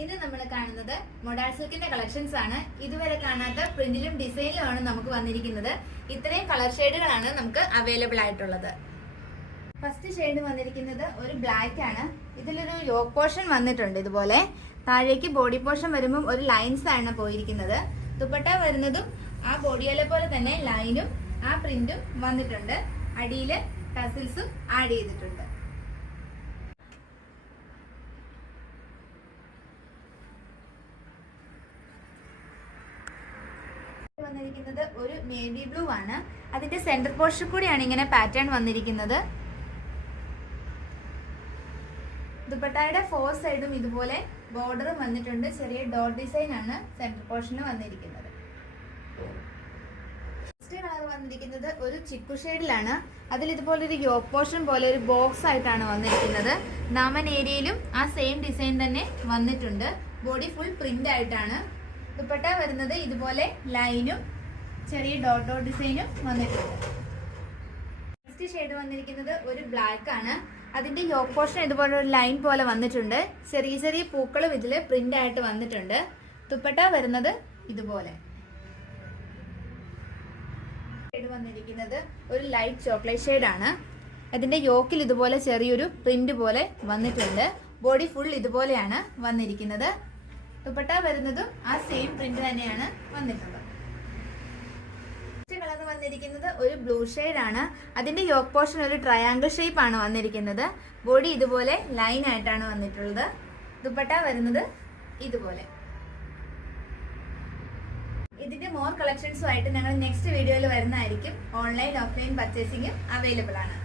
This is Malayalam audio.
ഇന്ന് നമ്മൾ കാണുന്നത് മൊഡാൾ സിൽക്കിന്റെ കളക്ഷൻസ് ആണ്. ഇതുവരെ കാണാത്ത പ്രിന്റിലും ഡിസൈനിലും ആണ് നമുക്ക് വന്നിരിക്കുന്നത്. ഇത്രയും കളർ ഷെയ്ഡുകളാണ് നമുക്ക് അവൈലബിൾ ആയിട്ടുള്ളത്. ഫസ്റ്റ് ഷെയ്ഡ് വന്നിരിക്കുന്നത് ഒരു ബ്ലാക്ക് ആണ്. ഇതിലൊരു യോക്ക് പോർഷൻ വന്നിട്ടുണ്ട്. ഇതുപോലെ താഴേക്ക് ബോഡി പോർഷൻ വരുമ്പോൾ ഒരു ലൈൻസ് ആണ് പോയിരിക്കുന്നത്. ദുപ്പട്ട വരുന്നതും ആ ബോഡിയിലെ പോലെ തന്നെ ലൈനും ആ പ്രിന്റും വന്നിട്ടുണ്ട്. അടിയിൽ ടസിൽസും ആഡ് ചെയ്തിട്ടുണ്ട്. വന്നിരിക്കുന്നത് ഒരു നേവി ബ്ലൂ ആണ്. അതിന്റെ സെന്റർ പോർഷൻ കൂടിയാണ് ഇങ്ങനെ പാറ്റേൺ വന്നിരിക്കുന്നത്. ദുപ്പട്ടയുടെ 4 സൈഡും ഇതുപോലെ ബോർഡറും വന്നിട്ടുണ്ട്. ചെറിയ ഡോട്ട് ഡിസൈൻ ആണ് സെന്റർ പോർഷനിൽ വന്നിരിക്കുന്നത്. നെക്സ്റ്റ് കളർ വന്നിരിക്കുന്നത് ഒരു ചിക്കു ഷെയ്ഡിലാണ്. അതിൽ ഇതുപോലെ ഒരു യോക്ക് പോർഷൻ പോലെ ഒരു ബോക്സ് ആയിട്ടാണ് വന്നിരിക്കുന്നത്. ദാമൻ ഏരിയയിലും ആ സെയിം ഡിസൈൻ തന്നെ വന്നിട്ടുണ്ട്. ബോഡി ഫുൾ പ്രിന്റ് ആയിട്ടാണ്. ദുപ്പട്ട വരുന്നത് ഇതുപോലെ ലൈനും ചെറിയ ഡോട്ട് ഡിസൈനും വന്നിട്ടുണ്ട്. നെക്സ്റ്റ് ഷെയ്ഡ് വന്നിരിക്കുന്നത് ഒരു ബ്ലാക്ക് ആണ്. അതിന്റെ യോക്ക് പോർഷൻ ഇതുപോലെ ഒരു ലൈൻ പോലെ വന്നിട്ടുണ്ട്. ചെറിയ ചെറിയ പൂക്കളും ഇതില് പ്രിന്റ് ആയിട്ട് വന്നിട്ടുണ്ട്. ദുപ്പട്ട വരുന്നത് ഇതുപോലെ. ഷെയ്ഡ് വന്നിരിക്കുന്നത് ഒരു ലൈറ്റ് ചോക്ലേറ്റ് ഷെയ്ഡ് ആണ്. അതിന്റെ യോക്കിൽ ഇതുപോലെ ചെറിയൊരു പ്രിന്റ് പോലെ വന്നിട്ടുണ്ട്. ബോഡി ഫുൾ ഇതുപോലെയാണ് വന്നിരിക്കുന്നത്. ദുപ്പട്ട വരുന്നതും ആ സെയിം പ്രിന്റ് തന്നെയാണ് വന്നിട്ടുള്ളത്. നെക്സ്റ്റ് കളർ വന്നിരിക്കുന്നത് ഒരു ബ്ലൂ ഷെയ്ഡ് ആണ്. അതിന്റെ യോക്ക് പോർഷൻ ഒരു ട്രയാങ്കിൾ ഷേപ്പ് ആണ് വന്നിരിക്കുന്നത്. ബോഡി ഇതുപോലെ ലൈൻ ആയിട്ടാണ് വന്നിട്ടുള്ളത്. ദുപ്പട്ട വരുന്നത് ഇതുപോലെ. ഇതിന്റെ മോർ കളക്ഷൻസും ആയിട്ട് ഞങ്ങൾ നെക്സ്റ്റ് വീഡിയോയിൽ വരുന്നതായിരിക്കും. ഓൺലൈൻ ഓഫ്ലൈൻ പർച്ചേസിംഗും അവൈലബിൾ ആണ്.